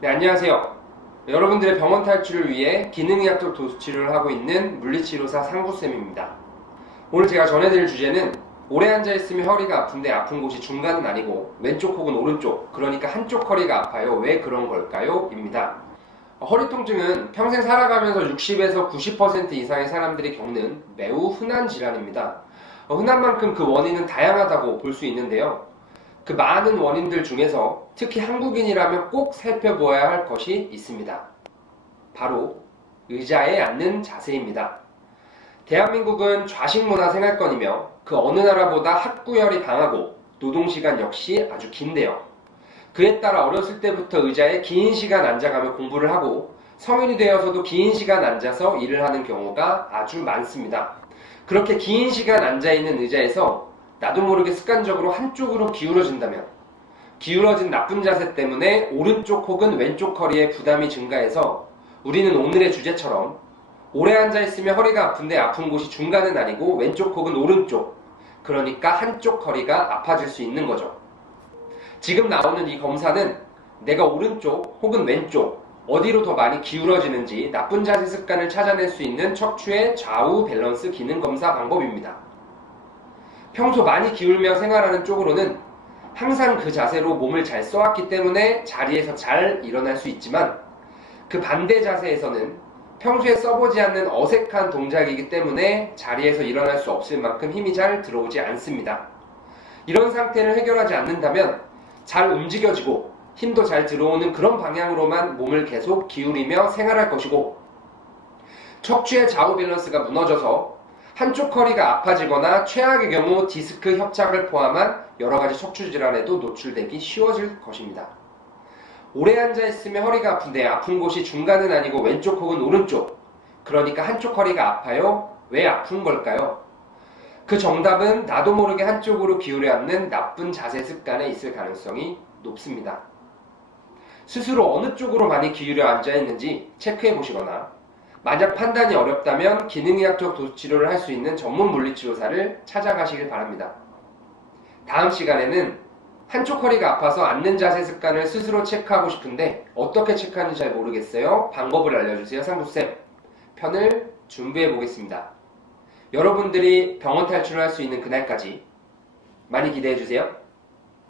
네, 안녕하세요. 여러분들의 병원 탈출을 위해 기능의학적 도수치료를 하고 있는 물리치료사 상구쌤입니다. 오늘 제가 전해드릴 주제는 오래 앉아있으면 허리가 아픈데 아픈 곳이 중간은 아니고 왼쪽 혹은 오른쪽, 그러니까 한쪽 허리가 아파요. 왜 그런 걸까요? 입니다. 어, 허리 통증은 평생 살아가면서 60에서 90% 이상의 사람들이 겪는 매우 흔한 질환입니다. 어, 흔한 만큼 그 원인은 다양하다고 볼 수 있는데요. 그 많은 원인들 중에서 특히 한국인이라면 꼭 살펴보아야 할 것이 있습니다. 바로 의자에 앉는 자세입니다. 대한민국은 좌식 문화 생활권이며 그 어느 나라보다 학구열이 강하고 노동시간 역시 아주 긴데요. 그에 따라 어렸을 때부터 의자에 긴 시간 앉아가며 공부를 하고 성인이 되어서도 긴 시간 앉아서 일을 하는 경우가 아주 많습니다. 그렇게 긴 시간 앉아있는 의자에서 나도 모르게 습관적으로 한쪽으로 기울어진다면 기울어진 나쁜 자세 때문에 오른쪽 혹은 왼쪽 허리에 부담이 증가해서 우리는 오늘의 주제처럼 오래 앉아있으면 허리가 아픈데 아픈 곳이 중간은 아니고 왼쪽 혹은 오른쪽 그러니까 한쪽 허리가 아파질 수 있는 거죠. 지금 나오는 이 검사는 내가 오른쪽 혹은 왼쪽 어디로 더 많이 기울어지는지 나쁜 자세 습관을 찾아낼 수 있는 척추의 좌우 밸런스 기능 검사 방법입니다. 평소 많이 기울며 생활하는 쪽으로는 항상 그 자세로 몸을 잘 써왔기 때문에 자리에서 잘 일어날 수 있지만 그 반대 자세에서는 평소에 써보지 않는 어색한 동작이기 때문에 자리에서 일어날 수 없을 만큼 힘이 잘 들어오지 않습니다. 이런 상태를 해결하지 않는다면 잘 움직여지고 힘도 잘 들어오는 그런 방향으로만 몸을 계속 기울이며 생활할 것이고 척추의 좌우 밸런스가 무너져서 한쪽 허리가 아파지거나 최악의 경우 디스크 협착을 포함한 여러 가지 척추 질환에도 노출되기 쉬워질 것입니다. 오래 앉아 있으면 허리가 아픈데 아픈 곳이 중간은 아니고 왼쪽 혹은 오른쪽. 그러니까 한쪽 허리가 아파요. 왜 아픈 걸까요? 그 정답은 나도 모르게 한쪽으로 기울여 앉는 나쁜 자세 습관에 있을 가능성이 높습니다. 스스로 어느 쪽으로 많이 기울여 앉아 있는지 체크해 보시거나 만약 판단이 어렵다면 기능의학적 도수치료를 할 수 있는 전문 물리치료사를 찾아가시길 바랍니다. 다음 시간에는 한쪽 허리가 아파서 앉는 자세 습관을 스스로 체크하고 싶은데 어떻게 체크하는지 잘 모르겠어요. 방법을 알려주세요. 상부쌤. 편을 준비해 보겠습니다. 여러분들이 병원 탈출을 할 수 있는 그날까지 많이 기대해 주세요.